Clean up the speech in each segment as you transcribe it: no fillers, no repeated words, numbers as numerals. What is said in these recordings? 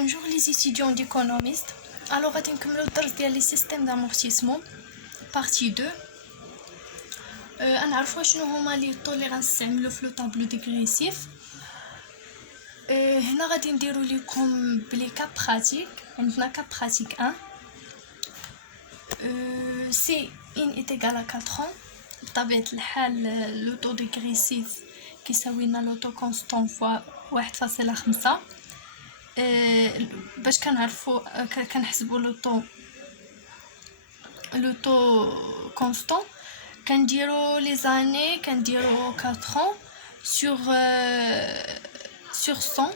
Bonjour les étudiants d'économistes. Alors غادي نكملوا الدرس ديال لي سيستيم d'amortissement partie 2. نعرفوا شنو هما لي طو اللي غنستعملوا في لو طابلو ديغريسيف. هنا غادي نديروا لكم بلي كا براتيك. عندنا كا براتيك 1 سي ان est égal à 4 ans. بطبيعة الحال لو طو ديغريسيف كيساوي لنا لو طو كونستون فوا 1.5. باش كنعرفوا كنحسبوا لو طو كونستون كنديروا لي زاني كنديروا 4 ans sur 100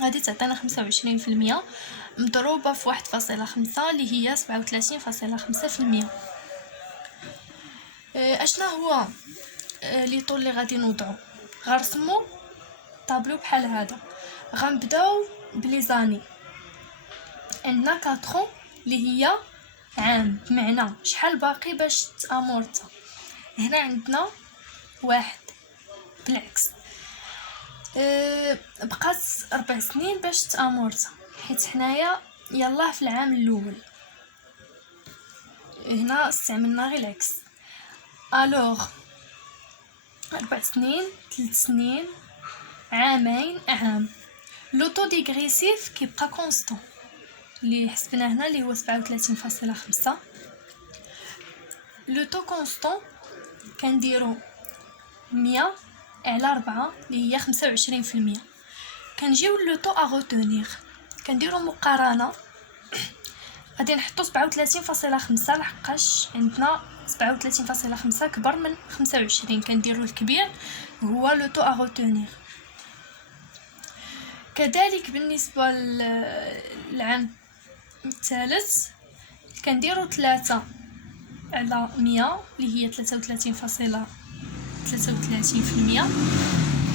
غادي تعطينا 25% مضروبه في 1.5 اللي هي 37.5%. اشنا هو لي طول اللي غادي نوضعو غنرسمو طابلو بحال هذا. غنبداو بلي زاني. عندنا 4 اللي هي عام، بمعنى شحال باقي باش تامورتا. هنا عندنا 1 بالعكس، بقات 4 سنين باش تامورتا، حيت حنايا يلاه في العام الاول. هنا استعملنا غير العكس. الوغ 4 سنين، 3 سنين، عامين، عام. لو طو ديغريسيف كيبقى كونستون اللي حسبناه هنا اللي هو 37.5. لو طو كونستون كنديرو 100 على 4 اللي هي 25%. كنجيو لو طو ا روتونير كنديرو مقارنه. غادي نحطو 37.5 لحقاش عندنا 37.5 كبر من 25. كنديرو الكبير هو لو طو ا روتونير. كذلك بالنسبه للعام الثالث كنديرو 3 على 100 اللي هي 33.33%.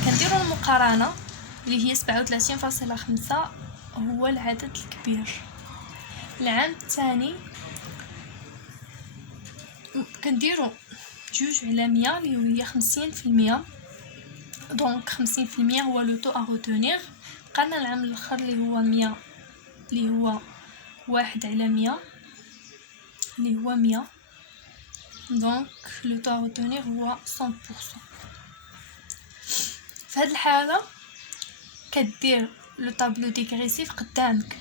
كنديرو المقارنه اللي هي 37.5 هو العدد الكبير. العام الثاني كنديرو 2 على 100 اللي هي 50%. دونك 50% هو لو طو ا روتونير. بقانا العام الاخر اللي هو 100 اللي هو 1 على 100 اللي هو 100. دونك لو طو ا روتونير هو 100%. في هذه الحاله كدير لو طابلو ديغريسيف قدامك،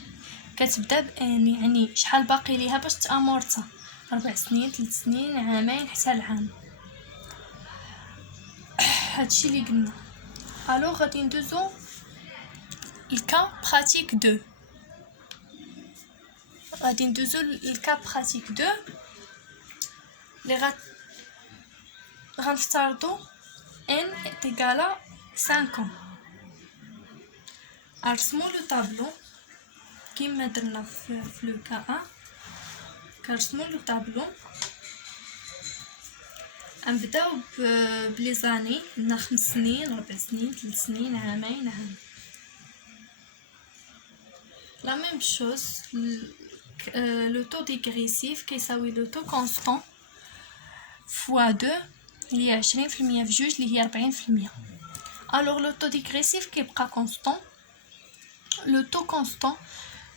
كتبدا بان يعني شحال باقي ليها باش تامورتا. 4 سنين، 3 سنين، عامين، حتى العام. هادشي اللي قلنا. الو غادي ندوزو الكا براتيك 2. غادي ندوزو الكا براتيك 2 اللي غنفترضو ان تيغالا 5 ارسمو لو طابلو كيما درنا في لو كا 1. كنرسمو لو طابلو. نبداو بلي زاني. عندنا 5 سنين، 4 سنين، 3 سنين، عامين، عام. لا ميم شوز. لو طو ديغريسيف كيساوي لو طو كونستون فوا 2 اللي هي 20% في جوج اللي هي 40%. الوغ لو طو ديغريسيف كيبقى كونستون. لو طو كونستون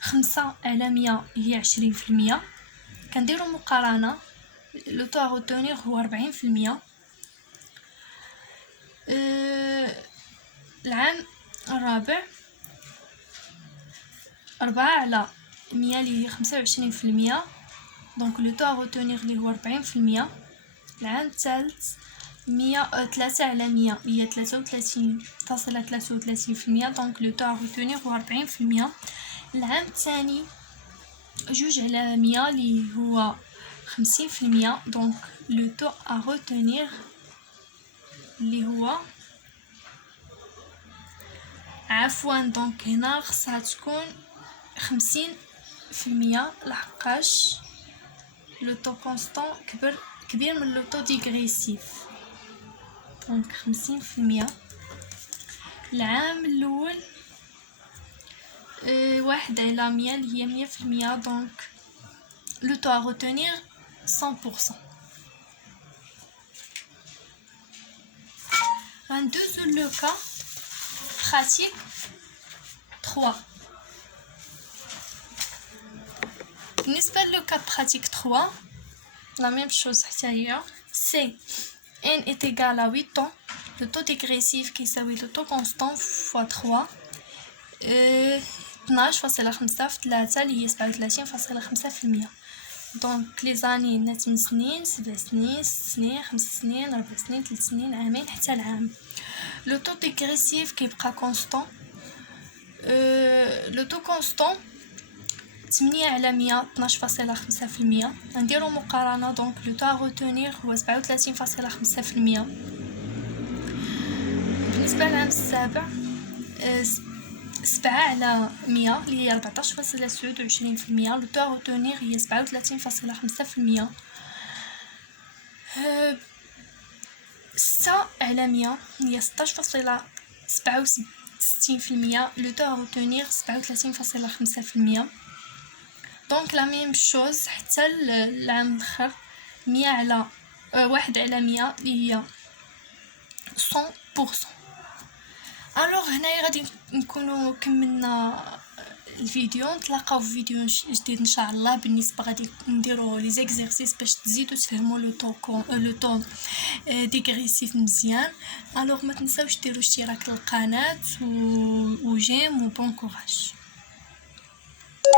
5 على 100 هي 20%. كنديرو مقارنه. لو طو ا روتونير هو 40%. العام الرابع 4 على 100 اللي هي 25%. دونك لو طو ا روتونير اللي هو 40%. العام الثالث 3 على 100 هي 33.33%. دونك لو طو ا روتونير هو 40%. العام الثاني 2 على 100 اللي هو 50%. دونك لو طو ا روتونير اللي هو دونك هنا خصها تكون 50% لحقاش لو طو كونستون كبير من لو طو ديغريسيف. دونك 50%. العام الاول 1 على 100 اللي هي 100%. دونك لو طو ا روتونير 100%. غندوزو لو كا براتيك 3. بالنسبه لو كا براتيك 3 لا ميم شوز حتى هي سي n est égal à 8 ans le taux dégressif كيساوي le taux constant fois 3 12.5 في 3 اللي هي 37.5%. دونك لي زاني عندنا 8 سنين 7 سنين 6 سنين 5 سنين 4 سنين 3 سنين عامين حتى العام. لو طو ديغريسيف كيبقى كونستون. لو طو كونستون 8 على 100 12.5%. نديرو مقارنه دونك لو طو ا روتونير هو 37.5%. بالنسبه للعام السابع 7 على 100 اللي هي 14.29%. لو طو ا روتونير هي 37.5%. 6 على 100 هي 16.67%. لو طو ا روتونير 37.5%. دونك لا ميم شوز حتى العام الاخر 100 على 1 على 100 اللي هي 100%. الوغ هنايا غادي نكونوا كملنا الفيديو. نتلاقاو في فيديو جديد ان شاء الله. بالنسبه غادي نديروا لي زيكزيرسيس باش تزيدوا تفهموا لو طون ديغريسيف مزيان. الوغ ما تنساوش ديروا اشتراك للقناه وجيم وبون كوراج.